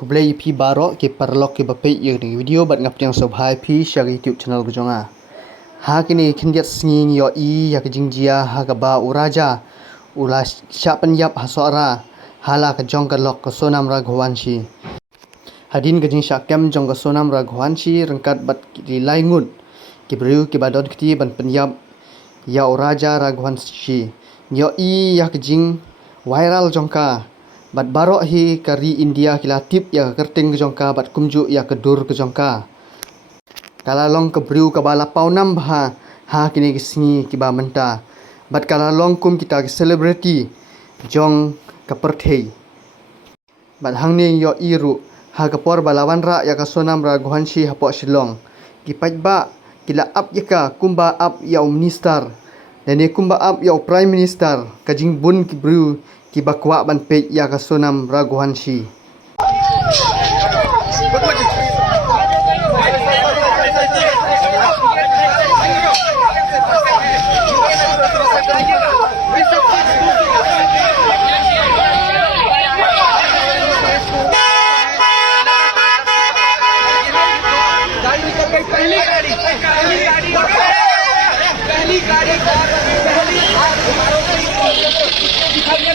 Kublai pi barok ke parlok ke bape ye ni video bat ngap yang sobhai pi share YouTube channel ko jonga. Ha kini kindiat singing yo I ya ke jingjia ha ka ba uraja ula syapan yap hasora hala ka jong ka lok ka sonam raghawan shi. Hadin ka jing syakam jong ka sonam raghawan shi rengkat bat ki laingut ki beriu ki badon kiti ban penyap ya uraja raghawan shi. Yo I ya ke jing viral jongka bat barok hi kari India kilatip ya kerting ke jongka bat kumjuk ya kedur ke jongka kalalong ke briu ke bala paunam bah ha kini ke singi ki ba menta bat kalalong kum kita ke celebrity jong ke perthei bat hangni yo iru ha ke por balawan ra ya ka sonam raghawan shi hapok shillong ki pajba kila ap yaka kumba ap ya minister dan ni kumba ap ya prime minister kajing bun ki briu ki bakwa ban pe ya ka sonam raghawan shi.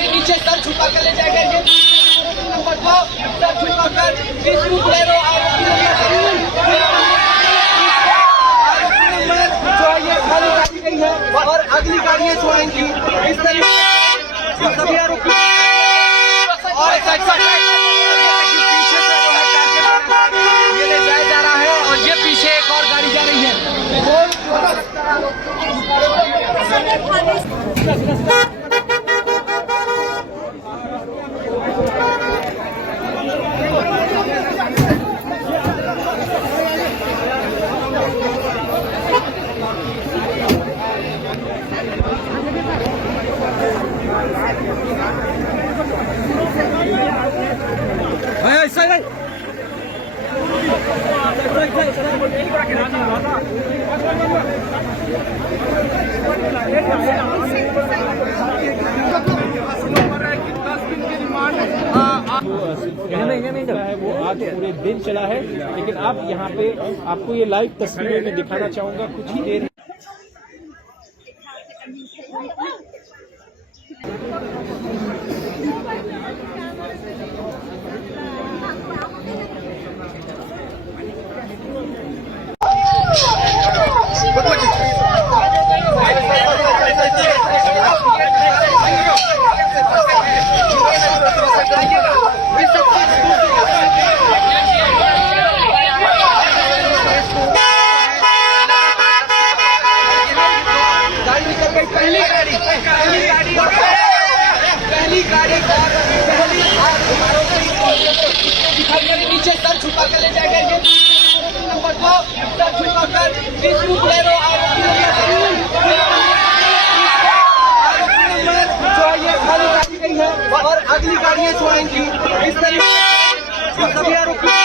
नीचे sir छुपा कर ले जाएगा ये number 2 sir छुपा कर Vishnu Bolero जो ये खाली गाड़ी गई है और अगली गाड़ियां छोड़ेंगी इस तरीके से सभी आरोपी और पीछे से जो है टारगेट ये ले जाया जा रहा है और ये पीछे एक और गाड़ी जा रही है वो आज पूरे दिन चला है, लेकिन अब यहाँ पे आपको ये लाइव तस्वीरें में दिखाना चाहूंगा कुछ ही देर। नीचे सर छुपा कर ले जाएगा ये नंबर 2 सर छुपा कर विष्णु बोलेरो जो ये खाली गाड़ी गई है और अगली गाड़ियां छोड़ेंगी इस तरीके से सभी आरोपी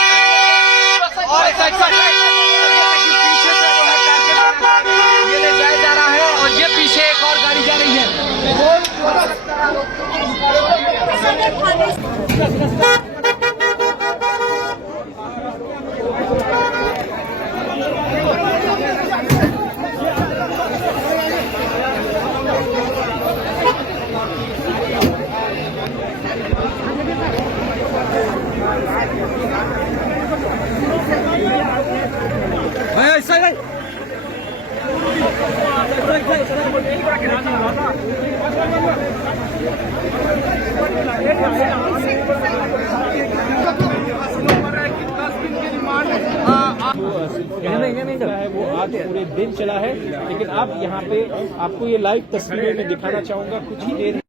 और पीछे से जो है टारगेट ये ले जाया जा रहा है और ये पीछे एक और गाड़ी जा रही है वो आज पूरे दिन चला है, लेकिन अब यहाँ पे आपको ये लाइव तस्वीरें में दिखाना चाहूंगा कुछ ही देर।